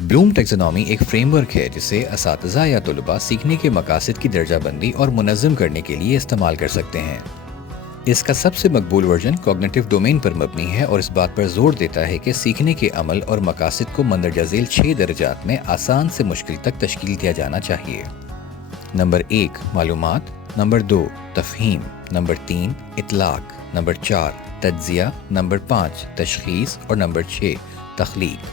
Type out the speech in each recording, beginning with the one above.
Bloom taxonomy एक framework है जिसे असातिज़ा या तलबा सीखने के मकासद की दर्जा बंदी और मुनज़्ज़म करने के लिए इस्तेमाल कर सकते हैं। इसका सबसे मकबूल वर्जन कॉग्निटिव डोमेन पर मबनी है और इस बात पर जोर देता है कि सीखने के अमल और मकासद को मंदरजा झेल 6 दर्जात में आसान से मुश्किल तक तश्कील दिया जाना चाहिए। नंबर 1 मालूमात, नंबर 2 तफ़हीम, नंबर 3 इतलाक, नंबर 4 तज्ज़िया, नंबर 5 तशख़ीस और नंबर 6 तख्लीक।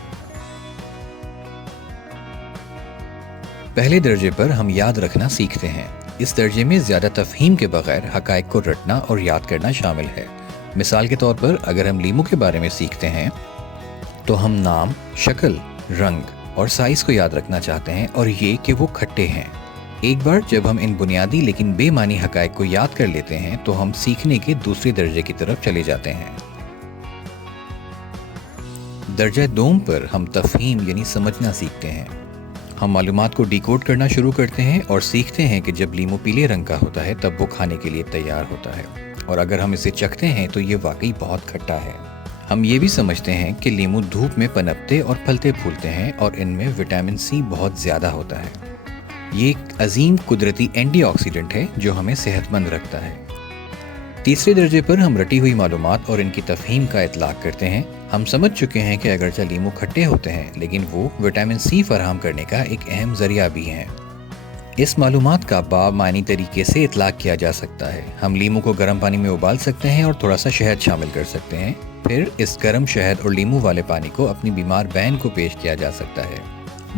पहले दर्जे पर हम याद रखना सीखते हैं। इस दर्जे में ज़्यादा तफ़हीम के बगैर हक़ाइक़ को रटना और याद करना शामिल है। मिसाल के तौर पर अगर हम लीमू के बारे में सीखते हैं तो हम नाम, शक्ल, रंग और साइज़ को याद रखना चाहते हैं और ये कि वो खट्टे हैं। एक बार जब हम इन बुनियादी लेकिन बेमानी हक़ाइक़ को याद कर लेते हैं तो हम सीखने के दूसरे दर्जे की तरफ चले जाते हैं। दर्जा दोम पर हम तफ़हीम यानी समझना सीखते हैं। हम मालूमात को डिकोड करना शुरू करते हैं और सीखते हैं कि जब लीमू पीले रंग का होता है तब वो खाने के लिए तैयार होता है, और अगर हम इसे चखते हैं तो ये वाकई बहुत खट्टा है। हम ये भी समझते हैं कि लीमू धूप में पनपते और फलते फूलते हैं और इनमें विटामिन सी बहुत ज़्यादा होता है। ये एक अजीम कुदरती एंटीऑक्सीडेंट है जो हमें सेहतमंद रखता है। तीसरे दर्जे पर हम रटी हुई मालूमात और इनकी तफ़हीम का इतलाक़ करते हैं। हम समझ चुके हैं कि अगरचे लीमू खट्टे होते हैं लेकिन वो विटामिन सी फराहम करने का एक अहम ज़रिया भी हैं। इस मालूमात का बामानी तरीके से इतलाक़ किया जा सकता है। हम लीमू को गर्म पानी में उबाल सकते हैं और थोड़ा सा शहद शामिल कर सकते हैं। फिर इस गर्म शहद और लीमू वाले पानी को अपनी बीमार बहन को पेश किया जा सकता है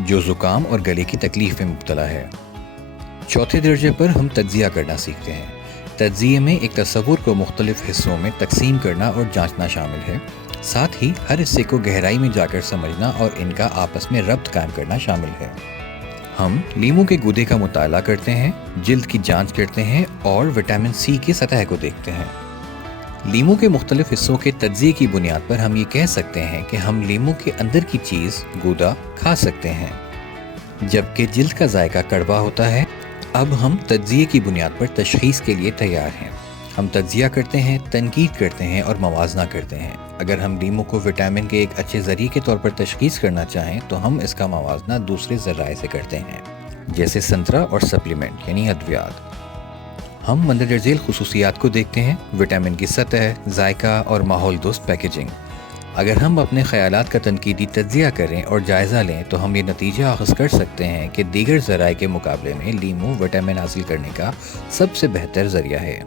जो ज़ुकाम और गले की तकलीफ में मुब्तला है। चौथे दर्जे पर हम तज्ज़िया करना सीखते हैं। तज्ज़िये में एक तस्वुर को मुख्तलिफ हिस्सों में तकसीम करना और जांचना शामिल है। साथ ही हर हिस्से को गहराई में जाकर समझना और इनका आपस में रब्त कायम करना शामिल है। हम लीमू के गूदे का मुताला करते हैं, जिल्द की जांच करते हैं और विटामिन सी की सतह को देखते हैं। लीमू के मुख्तलिफ हिस्सों के तज्ज़िये की बुनियाद पर हम ये कह सकते हैं कि हम लीमू के अंदर की चीज़ गूदा खा सकते हैं, जबकि जिल्द का जायका कड़वा होता है। अब हम तज्ज़िये की बुनियाद पर तशख़ीस के लिए तैयार हैं। हम तज्ज़िया करते हैं, तनकीद करते हैं और मवाजना करते हैं। अगर हम लीमू को विटामिन के एक अच्छे ज़रिए के तौर पर तशख़ीस करना चाहें तो हम इसका मवाजना दूसरे ज़राए से करते हैं, जैसे संतरा और सप्लीमेंट यानी अद्वियात। हम मंदरजा झेल खुसूसियात को देखते हैं, विटामिन की सतह, जायका और माहौल दोस्त पैकेजिंग। अगर हम अपने ख़यालात का तनकीदी तज्ज़िया करें और जायज़ा लें तो हम ये नतीजा अख़ज़ कर सकते हैं कि दीगर ज़राए के मुकाबले में लीमू विटामिन हासिल करने का सबसे बेहतर ज़रिया है।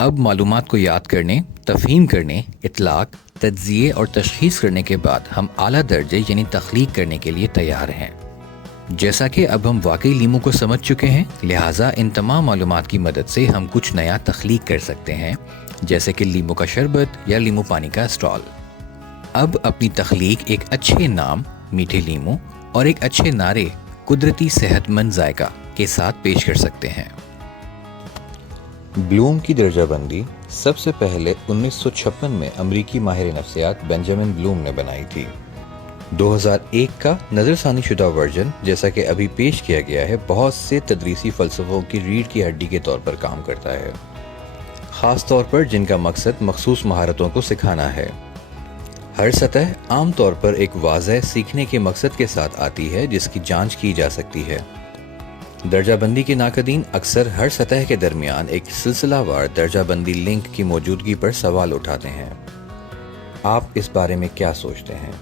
अब मालूमात को याद करने, तफ़हीम करने, इतलाक़, तज्ज़िये और तशख़ीस करने के बाद हम आला दर्जे यानी तख्लीक करने के लिए तैयार हैं। जैसा कि अब हम वाकई लीमू को समझ चुके हैं, लिहाजा इन तमाम मालूमात की मदद से हम कुछ नया तख्लीक कर सकते हैं, जैसे कि लीमू का शरबत या लीमू पानी का स्टॉल। अब अपनी तख्लीक एक अच्छे नाम, मीठे लीमू और एक अच्छे नारे, कुदरती सेहतमंद जायका के साथ पेश कर सकते हैं। ब्लूम की दर्जाबंदी सबसे पहले 1956 में अमरीकी माहिर नफ्सियात बेंजामिन ब्लूम ने बनाई थी। 2001 का नज़रसानी शुदा वर्जन, जैसा कि अभी पेश किया गया है, बहुत से तदरीसी फ़लसफ़ों की रीढ़ की हड्डी के तौर पर काम करता है, ख़ास तौर पर जिनका मकसद मखसूस महारतों को सिखाना है। हर सतह आम तौर पर एक वाज़ह सीखने के मकसद के साथ आती है जिसकी जांच की जा सकती है। दर्जाबंदी के नाक़दीन अक्सर हर सतह के दरमियान एक सिलसिलावार दर्जाबंदी लिंक की मौजूदगी पर सवाल उठाते हैं। आप इस बारे में क्या सोचते हैं?